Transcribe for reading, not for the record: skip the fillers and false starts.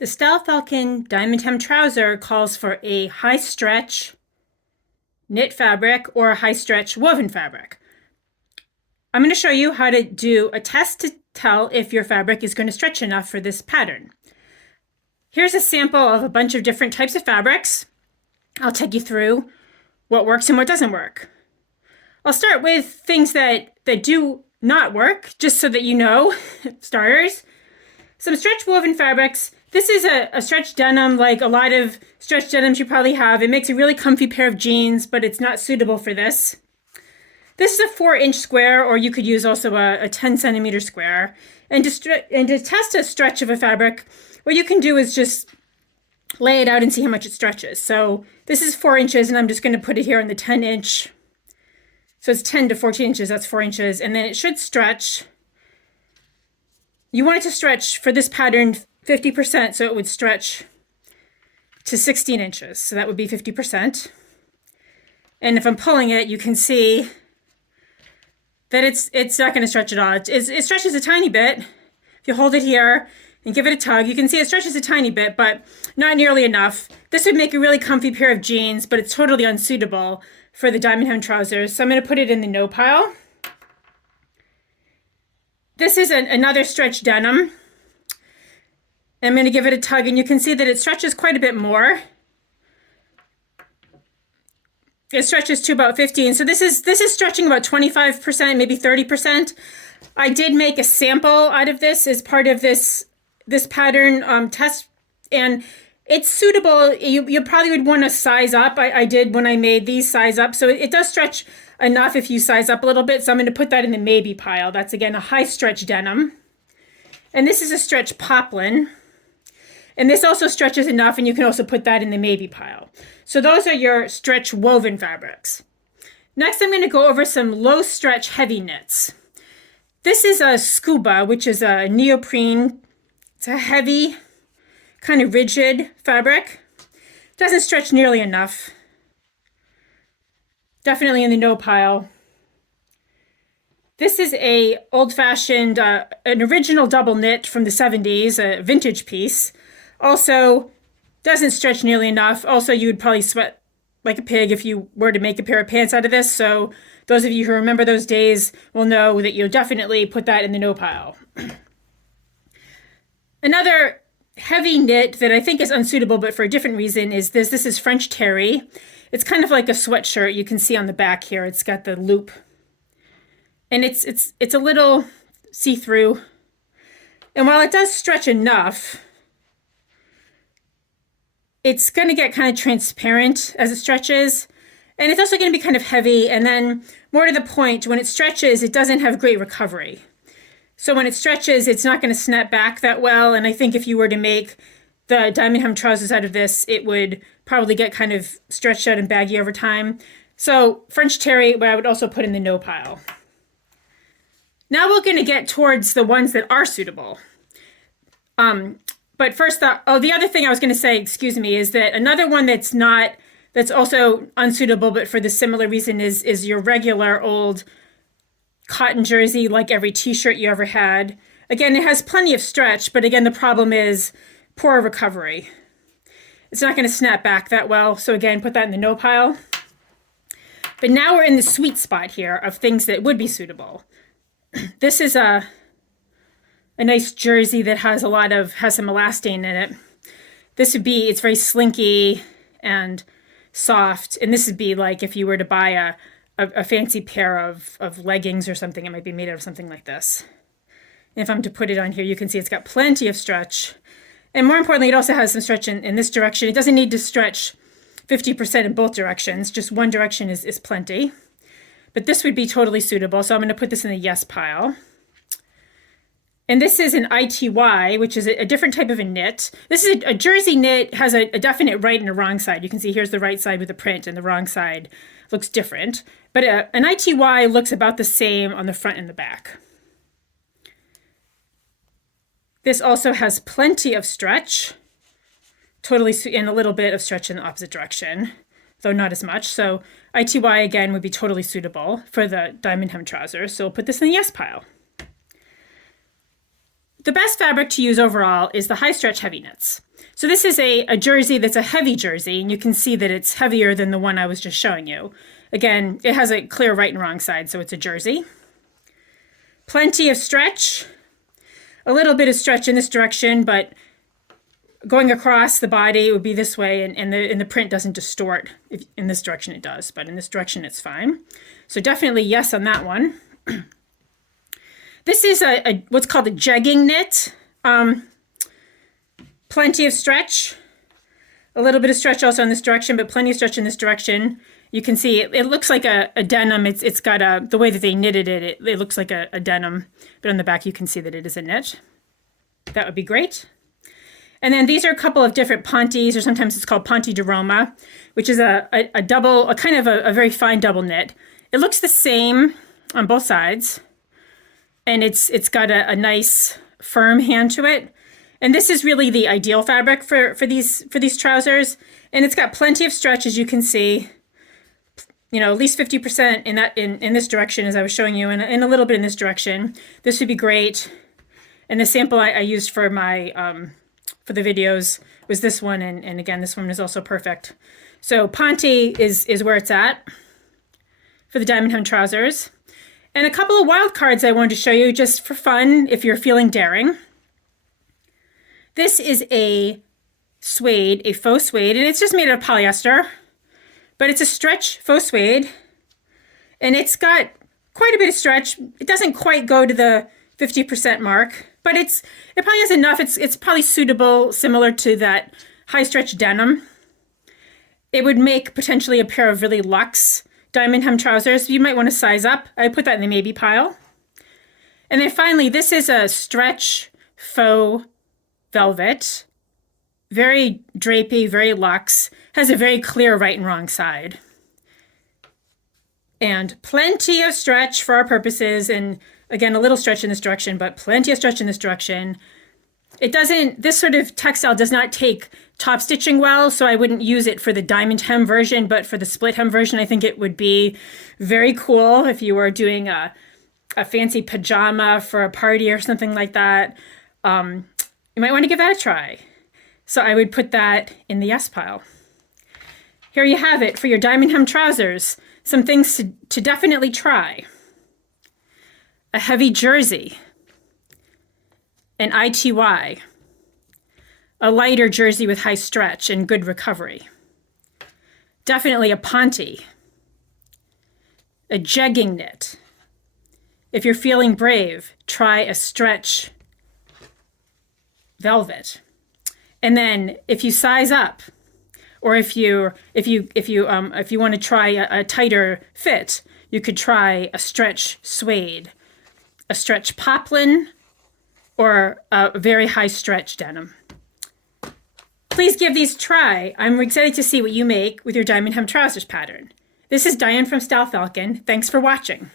The Style Falcon diamond hem trouser calls for a high stretch knit fabric or a high stretch woven fabric. I'm going to show you how to do a test to tell if your fabric is going to stretch enough for this pattern. Here's a sample of a bunch of different types of fabrics. I'll take you through what works and what doesn't work. I'll start with things that do not work, just so that you know, starters. Some stretch woven fabrics. This is a stretch denim, like a lot of stretch denims you probably have. It makes a really comfy pair of jeans, but it's not suitable for this. This is a 4-inch square, or you could use also a 10-centimeter square. And to test a stretch of a fabric, what you can do is just lay it out and see how much it stretches. So this is 4 inches, and I'm just going to put it here on the 10-inch. So it's 10 to 14 inches, that's 4 inches. And then it should stretch. You want it to stretch for this pattern 50%, so it would stretch to 16 inches. So that would be 50%. And if I'm pulling it, you can see that it's not going to stretch at all. It stretches a tiny bit. If you hold it here and give it a tug, you can see it stretches a tiny bit, but not nearly enough. This would make a really comfy pair of jeans, but it's totally unsuitable for the diamond hem trousers. So I'm going to put it in the no pile. This is another stretch denim. I'm going to give it a tug, and you can see that it stretches quite a bit more. It stretches to about 15. So this is stretching about 25%, maybe 30%. I did make a sample out of this as part of this pattern test, and it's suitable. You probably would want to size up. I did when I made these, size up. So it does stretch enough if you size up a little bit. So I'm going to put that in the maybe pile. That's, again, a high stretch denim. And this is a stretch poplin. And this also stretches enough, and you can also put that in the maybe pile. So those are your stretch woven fabrics. Next, I'm going to go over some low stretch heavy knits. This is a scuba, which is a neoprene. It's a heavy, kind of rigid fabric. Doesn't stretch nearly enough. Definitely in the no pile. This is a old-fashioned, an original double knit from the 70s, a vintage piece. Also, doesn't stretch nearly enough. Also, you would probably sweat like a pig if you were to make a pair of pants out of this. So those of you who remember those days will know that you'll definitely put that in the no pile. Another heavy knit that I think is unsuitable, but for a different reason, is this. This is French terry. It's kind of like a sweatshirt. You can see on the back here, it's got the loop. And it's a little see-through. And while it does stretch enough, it's going to get kind of transparent as it stretches. And it's also going to be kind of heavy. And then more to the point, when it stretches, it doesn't have great recovery. So when it stretches, it's not going to snap back that well. And I think if you were to make the diamond hem trousers out of this, it would probably get kind of stretched out and baggy over time. So French terry, but I would also put in the no pile. Now we're going to get towards the ones that are suitable. But first, the other thing I was going to say, excuse me, is that another one that's also unsuitable, but for the similar reason, is your regular old cotton jersey, like every t-shirt you ever had. Again, it has plenty of stretch, but again, the problem is poor recovery. It's not going to snap back that well. So again, put that in the no pile. But now we're in the sweet spot here of things that would be suitable. This is a nice jersey that has some elastane in it. It's very slinky and soft. And this would be like if you were to buy a fancy pair of leggings or something, it might be made out of something like this. And if I'm to put it on here, you can see it's got plenty of stretch. And more importantly, it also has some stretch in this direction. It doesn't need to stretch 50% in both directions. Just one direction is plenty. But this would be totally suitable. So I'm going to put this in the yes pile. And this is an ITY, which is a different type of a knit. This is a jersey knit, has a definite right and a wrong side. You can see here's the right side with the print, and the wrong side looks different. But an ITY looks about the same on the front and the back. This also has plenty of stretch, and a little bit of stretch in the opposite direction, though not as much. So ITY, again, would be totally suitable for the diamond hem trousers. So we'll put this in the yes pile. The best fabric to use overall is the high stretch heavy knits. So this is a jersey that's a heavy jersey, and you can see that it's heavier than the one I was just showing you. Again, it has a clear right and wrong side, so it's a jersey. Plenty of stretch. A little bit of stretch in this direction, but going across the body, it would be this way, and the print doesn't distort. In this direction it does, but in this direction it's fine. So definitely yes on that one. This is what's called a jegging knit. Plenty of stretch. A little bit of stretch also in this direction, but plenty of stretch in this direction. You can see it looks like a denim. It's got the way that they knitted it looks like a denim, but on the back you can see that it is a knit. That would be great. And then these are a couple of different pontes, or sometimes it's called ponte di Roma, which is a kind of a very fine double knit. It looks the same on both sides, and it's got a nice firm hand to it. And this is really the ideal fabric for these trousers. And it's got plenty of stretch, as you can see. You know, at least 50% in this direction, as I was showing you, and a little bit in this direction. This would be great. And the sample I used for my for the videos was this one, and again, this one is also perfect. So ponte is where it's at for the diamond hem trousers. And a couple of wild cards I wanted to show you just for fun if you're feeling daring. This is a suede, a faux suede, and it's just made out of polyester, but it's a stretch faux suede, and it's got quite a bit of stretch. It doesn't quite go to the 50% mark, but it probably has enough. It's probably suitable, similar to that high stretch denim. It would make potentially a pair of really luxe diamond hem trousers. You might want to size up. I put that in the maybe pile. And then finally, this is a stretch faux velvet, very drapey, very luxe, has a very clear right and wrong side. And plenty of stretch for our purposes, and again, a little stretch in this direction, but plenty of stretch in this direction. This sort of textile does not take top stitching well, so I wouldn't use it for the diamond hem version, but for the split hem version, I think it would be very cool if you were doing a fancy pajama for a party or something like that. You might want to give that a try. So I would put that in the yes pile. Here you have it for your diamond hem trousers. Some things to definitely try. A heavy jersey, an ITY, a lighter jersey with high stretch and good recovery. Definitely a ponte, a jegging knit. If you're feeling brave, try a stretch velvet. And then if you size up, or if you want to try a tighter fit, you could try a stretch suede, a stretch poplin, or a very high stretch denim. Please give these a try. I'm excited to see what you make with your diamond hem trousers pattern. This is Diane from Style Falcon. Thanks for watching.